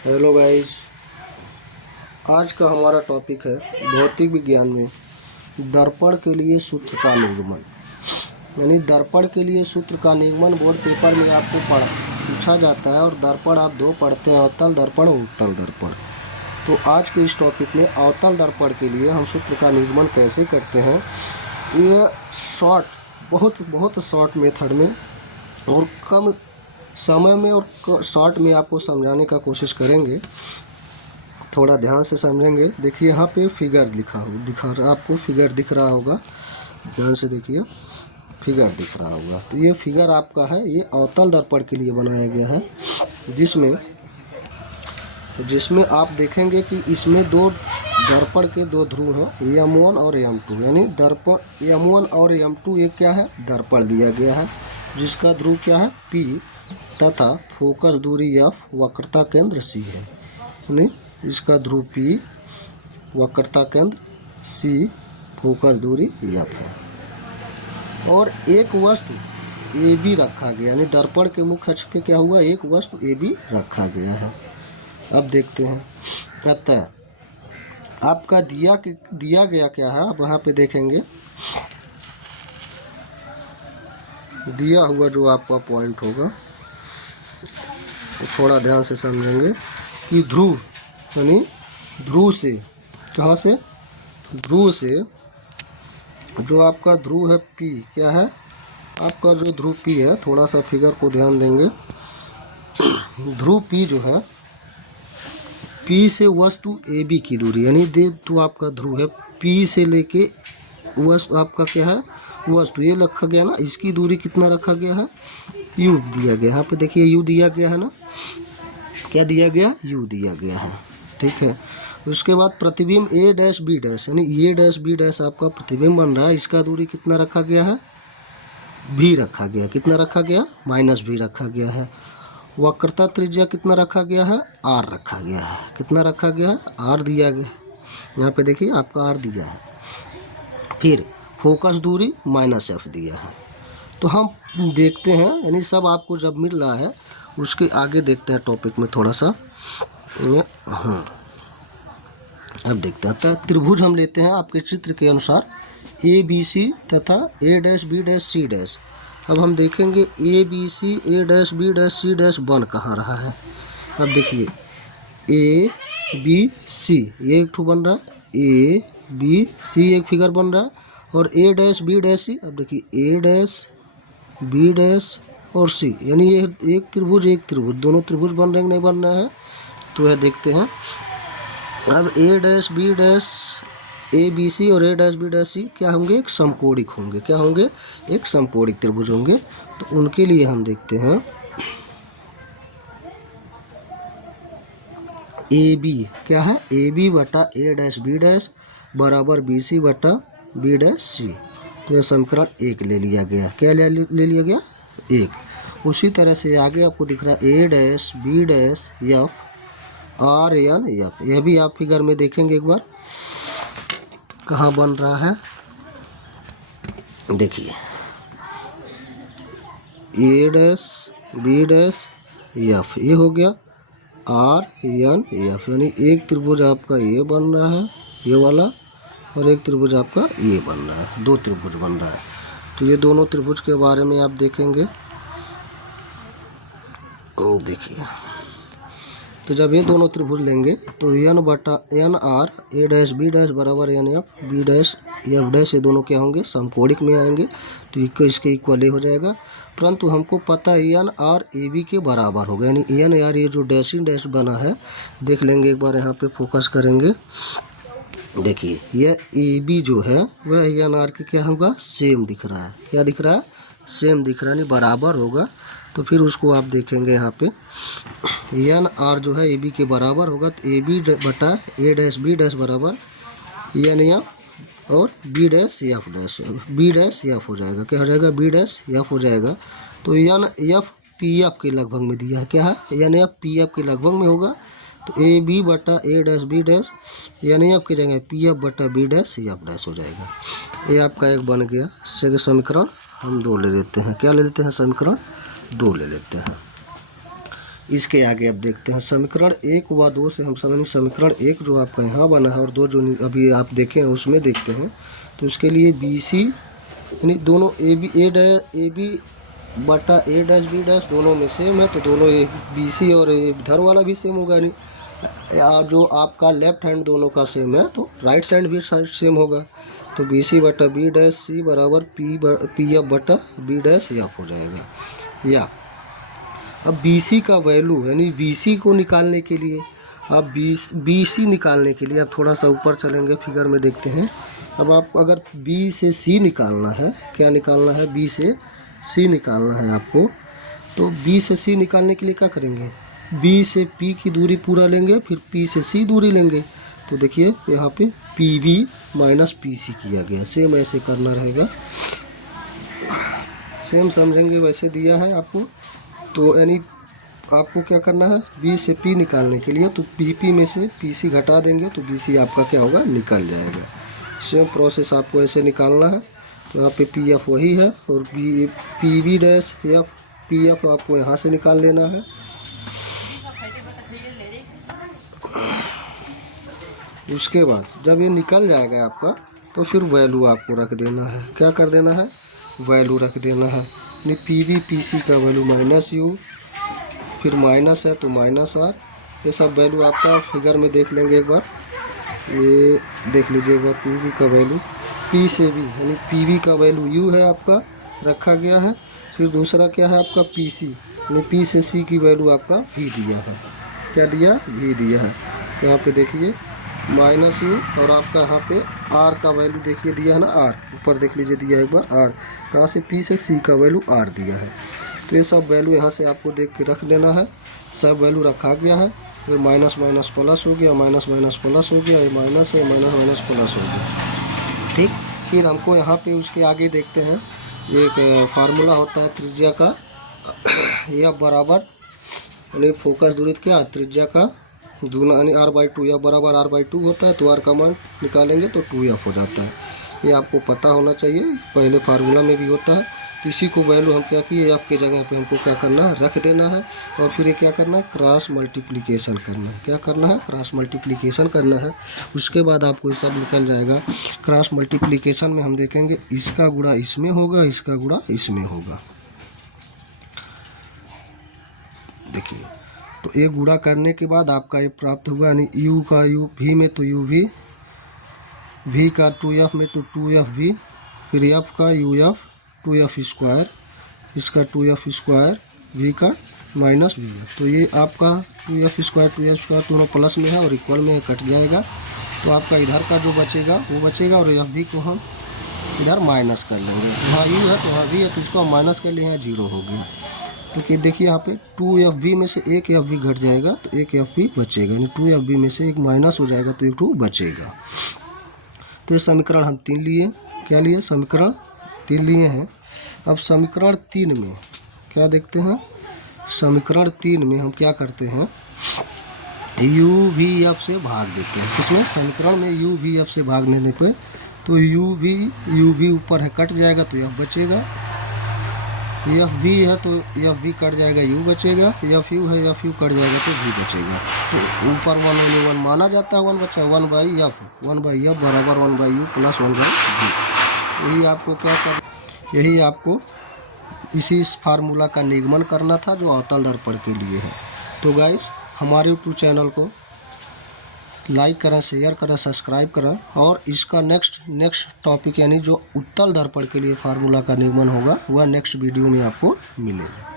Hello guys, आज का हमारा टॉपिक है भौतिक विज्ञान में दर्पण के लिए सूत्र का निगमन। यानी दर्पण के लिए सूत्र का निगमन बोर्ड पेपर में आपको पूछा जाता है और दर्पण आप दो पढ़ते हैं, अवतल दर्पण और उत्तल दर्पण। तो आज के इस टॉपिक में अवतल दर्पण के लिए हम सूत्र का निगमन कैसे करते हैं, ये बहुत शॉर्ट मेथड में और कम समय में और शॉर्ट में आपको समझाने का कोशिश करेंगे। थोड़ा ध्यान से समझेंगे। देखिए यहाँ पे फिगर आपको फिगर दिख रहा होगा, ध्यान से देखिए, फिगर दिख रहा होगा। तो ये फिगर आपका है, ये अवतल दर्पण के लिए बनाया गया है, जिसमें आप देखेंगे कि इसमें दो दर्पण के दो ध्रुव हैं, M1 और M2। यानी दर्पण M1 और M2 ये क्या है, दर्पण दिया गया है, जिसका ध्रुव क्या है, P तथा फोकस दूरी F, वक्रता केंद्र C है। यानी इसका ध्रुव P, वक्रता केंद्र C, फोकस दूरी F है। और एक वस्तु AB रखा गया, यानी दर्पण के मुख्य अक्ष पे क्या हुआ, एक वस्तु AB रखा गया है। अब देखते हैं, अतः आपका दिया गया क्या है, आप वहाँ पे देखेंगे दिया हुआ जो आपका पॉइंट होगा, थोड़ा ध्यान से समझेंगे कि ध्रुव, यानी ध्रुव से, कहाँ से, ध्रुव से जो आपका ध्रुव है P, क्या है आपका जो ध्रुव P है, थोड़ा सा फिगर को ध्यान देंगे। ध्रुव P जो है, P से वस्तु AB की दूरी, यानी तो आपका ध्रुव है P से लेके वस्तु आपका क्या है, वस्तु ये रखा गया ना, इसकी दूरी कितना रखा गया है, U दिया गया। यहाँ पे देखिए U दिया गया है ना, क्या दिया गया, U दिया गया है, ठीक है। उसके बाद प्रतिबिंब A डैश B डैश, यानी A डैश B डैश आपका प्रतिबिंब बन रहा है, इसका दूरी कितना रखा गया है, V रखा गया। कितना रखा गया, -V रखा गया है। वक्रता त्रिज्या कितना रखा गया है, R रखा गया है। कितना रखा गया है, R दिया गया। यहाँ पे देखिए आपका R दिया है। फिर फोकस दूरी -F दिया है। तो हम देखते हैं, यानी सब आपको जब मिल रहा है उसके आगे देखते हैं टॉपिक में थोड़ा सा। हाँ, अब देखते हैं। त्रिभुज हम लेते हैं आपके चित्र के अनुसार ABC तथा A dash B dash C dash. अब हम देखेंगे ABC A dash B dash C dash बन कहाँ रहा है। अब देखिए ABC ये एक ठो बन रहा है, ABC एक फिगर बन रहा है, और A dash B dash C। अब देखिए A डैश B डैश और C, यानी ये एक त्रिभुज, दोनों त्रिभुज बन रहे हैं, नहीं बन रहे हैं, तो यह देखते हैं। अब A dash B dash ABC और A dash B dash C क्या होंगे, एक समकोणिक होंगे। क्या होंगे, एक समकोणिक त्रिभुज होंगे। तो उनके लिए हम देखते हैं AB क्या है, AB बटा A डैश B डैश बराबर BC बटा B डैश C। तो यह समीकरण 1 ले लिया गया। क्या ले लिया गया, 1। उसी तरह से आगे आपको दिख रहा है A dash B dash F R N F। यह भी आप फिगर में देखेंगे एक बार, कहाँ बन रहा है, देखिए A dash B dash F, ये हो गया R N F। यानी एक त्रिभुज आपका ये बन रहा है, ये वाला, और एक त्रिभुज आपका ये बन रहा है, दो त्रिभुज बन रहा है। तो ये दोनों त्रिभुज के बारे में आप देखेंगे। देखिए, तो जब ये दोनों त्रिभुज लेंगे तो N बटा N R A dash B dash बराबर N F B dash F dash, ये दोनों क्या होंगे, समकोणिक में आएंगे, तो इसके इक्वल हो जाएगा। परंतु हमको पता है N R A B के बराबर होगा, यानी N R ये जो डैश बना है, देख लेंगे एक बार, यहाँ पे फोकस करेंगे। देखिए यह AB जो है वह N R के क्या होगा, सेम दिख रहा है। क्या दिख रहा है, सेम दिख रहा है, यानी बराबर होगा। तो फिर उसको आप देखेंगे यहाँ पे N R जो है AB के बराबर होगा, तो AB बटा A डैश B डैश बराबर N F और B dash F dash, B dash F हो जाएगा। क्या हो जाएगा, B डैश F हो जाएगा। तो N F PF के लगभग में दिया है। क्या है, N F PF के लगभग में होगा। तो AB बटा A dash B dash N F की जगह PF बटा B डैश F डैश हो जाएगा। ये आपका एक बन गया। समीकरण हम 2 ले लेते हैं। क्या ले लेते हैं, समीकरण 2 ले लेते हैं। इसके आगे अब देखते हैं समीकरण 1 व 2 से हम समझें समीकरण 1 जो आपका यहाँ बना है और 2 जो अभी आप देखे हैं उसमें देखते हैं। तो उसके लिए बी सी यानी दोनों ए बी बटा ए डैश बी डैश दोनों में सेम है, तो दोनों ए बी सी और इधर वाला भी सेम होगा। यानी जो आपका लेफ्ट हैंड दोनों का सेम है तो राइट साइड भी सेम होगा। तो बी सी बटा बी डैश सी बराबर पी एफ बटा बी डैश एफ हो जाएगा। या अब बी सी का वैल्यू यानी बी सी को निकालने के लिए अब बी सी निकालने के लिए अब थोड़ा सा ऊपर चलेंगे, फिगर में देखते हैं। अब आप अगर बी से सी निकालना है, क्या निकालना है, बी से सी निकालना है आपको, तो बी से सी निकालने के लिए क्या करेंगे, बी से पी की दूरी पूरा लेंगे, फिर पी से सी दूरी लेंगे। तो देखिए यहाँ पे P V minus P C किया गया, सेम ऐसे करना रहेगा, सेम समझेंगे वैसे दिया है आपको। तो यानी आपको क्या करना है, बी से पी निकालने के लिए तो पी में से पी सी घटा देंगे तो बी सी आपका क्या होगा, निकल जाएगा। सेम प्रोसेस आपको ऐसे निकालना है। तो यहाँ पे पी एफ वही है और P B dash F P F आपको यहाँ से निकाल लेना है। उसके बाद जब ये निकल जाएगा आपका तो फिर वैल्यू आपको रख देना है, क्या कर देना है, वैल्यू रख देना है। यानी पी बी पी सी का वैल्यू माइनस यू, फिर माइनस है तो माइनस आर, ये सब वैल्यू आपका फिगर में देख लेंगे एक बार। ये देख लीजिए एक बार पी वी का वैल्यू, पी से भी यानी पी वी का वैल्यू यू है आपका रखा गया है। फिर दूसरा क्या है आपका पी सी, यानी पी से सी की वैल्यू आपका वी दिया है, क्या दिया, वी दिया है। यहाँ पे देखिए माइनस यू और आपका यहाँ पे आर का वैल्यू देखिए दिया है ना, आर ऊपर देख लीजिए दिया है एक बार आर, कहाँ से, पी से सी का वैल्यू आर दिया है। तो ये सब वैल्यू यहाँ से आपको देख के रख देना है, सब वैल्यू रखा गया है। ये माइनस माइनस प्लस हो गया, माइनस माइनस प्लस हो गया, ये माइनस है, माइनस माइनस प्लस हो गया, ठीक। फिर हमको यहाँ पे उसके आगे देखते हैं, एक फार्मूला होता है त्रिज्या का, यह बराबर यानी फोकस दूरी क्या, त्रिज्या का दूना यानी r/2, यह बराबर r/2 होता है। तो r का मान निकालेंगे तो 2f हो जाता है, ये आपको पता होना चाहिए, पहले फार्मूला में भी होता है। तो इसी को वैल्यू हम क्या किए, आपके जगह पे हमको क्या करना है, रख देना है। और फिर ये क्या करना है, क्रॉस मल्टीप्लिकेशन करना है, क्या करना है, क्रॉस मल्टीप्लिकेशन करना है। उसके बाद आपको सब निकल जाएगा। क्रॉस मल्टीप्लिकेशन में हम देखेंगे इसका गुणा इसमें होगा, इसका गुणा इसमें होगा, देखिए। तो ये गुणा करने के बाद आपका ये प्राप्त हुआ, यानी u का u v में तो u v, v का 2f में तो 2f v, फिर f का uf 2f स्क्वायर, इसका 2f स्क्वायर, v का माइनस वी एफ। तो ये आपका 2f स्क्वायर दोनों प्लस में है और इक्वल में कट जाएगा। तो आपका इधर का जो बचेगा वो बचेगा और एफ v को हम इधर माइनस कर लेंगे। यहाँ u है तो यहाँ v है तो इसको हम माइनस कर लिए, यहाँ 0 हो गया। तो कि देखिए यहाँ पे 2FB में से एक FB घट जाएगा तो एक FB बचेगा, यानी 2FB में से एक माइनस हो जाएगा तो एक 2 बचेगा। तो ये समीकरण हम 3 लिए, क्या लिए, समीकरण 3 लिए हैं। अब समीकरण 3 में क्या देखते हैं, समीकरण 3 में हम क्या करते हैं, UVF से भाग देते हैं। किसमें, समीकरण में UVF से भाग देने पर तो UV ऊपर है कट जाएगा तो F बचेगा, एफ बी है तो एफ बी कट जाएगा, यू बचेगा, एफ यू है एफ यू कट जाएगा तो भी बचेगा। तो ऊपर 1 यानी 1 माना जाता है, 1 बचा 1/f बराबर 1/u प्लस 1/v। यही आपको क्या कर, यही आपको इसी फार्मूला का निगमन करना था जो अवतल दर्पण के लिए है। तो गाइस हमारे यूट्यूब चैनल को लाइक करें, शेयर करें, सब्सक्राइब करें और इसका नेक्स्ट टॉपिक यानी जो उत्तल दर्पण के लिए फार्मूला का निगमन होगा वह नेक्स्ट वीडियो में आपको मिलेगा।